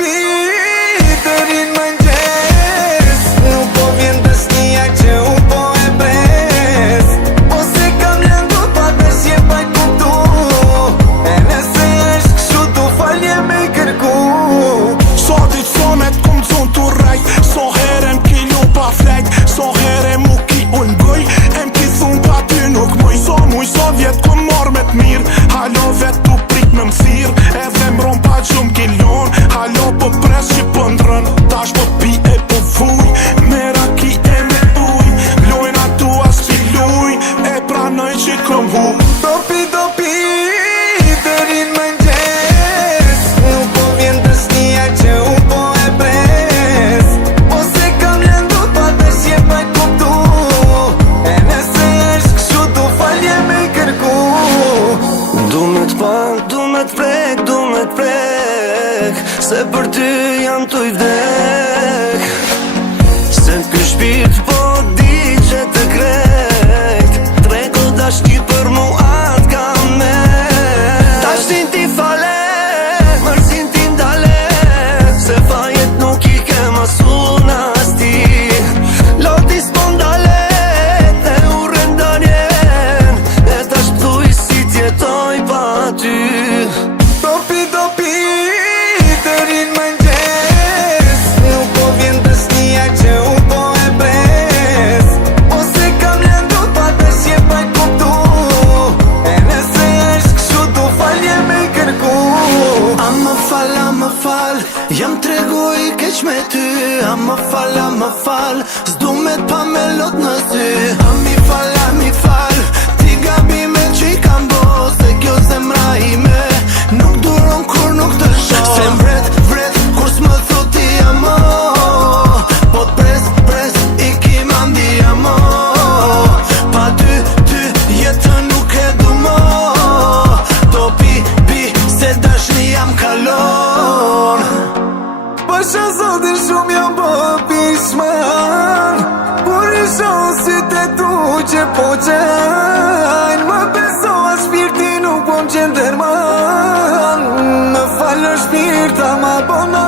pi deri në mëngjes. Nuk po vjen besnia që u po e pres. Ose kam lëndur pa besje pa kuptu. E nëse është kështu tu falje me i kërku. So ditë sonet kom zonë të rejt. So herem ki lu pa flejt. So herem u ki unë goj. Em ki thun pa ty nuk muj. So muj so vjet kom mor me t'mirë. Halo vet tu prit me m'thirë. Edhe m'ron pa gjum kilon. Halo po pres që po ndrën. Tash po pi e po fuj. Me raki e me uj. Lujna tu as pi luj. E pranoj që kom hu. Do pi deri në mëngjes. Nuk po vjen besnia që u po e pres. Ose kam lëndur pa besje pa kuptu. E nëse është kështu tu falje me i kërku. Du me t'pan, du me t'prek, du me t'prek. Se për ty jam tu i vdek. Se ky shpirt po di që të krejt. Treko dashki për mu atë kam me. Dashtin ti fale, mërzin ti ndale. Se fajet nuk i ke masun as ti. Loti s'pondale, e u rëndanjen. E tash pëthuj si t'jetoj pa ty. Do pi deri në mëngjes. Nuk po vjen besnia që u po e pres. Ose kam lëndur pa besje pa kuptu. E nëse është kështu tu falje me i kërku. A më fal, jam tregu i keq me ty. A më fal, s'du me t'pa me lot në sy. A mi fal, ti gabime që i kam bo. Se kjo zemra ime nuk duron kur nuk të shoh. Se vret, kur s'më thoti amo. Po t'pres, i kim andi amo. Pa ty jetën nuk e du mo. Do pi, se dashni jam kalon. Pasha zotin shumë jam po pishman. Kur i shoh sytë e tu që po qajnë. Më beso a shpirti nuk po m'qen derman. Më falë shpirta ma bona.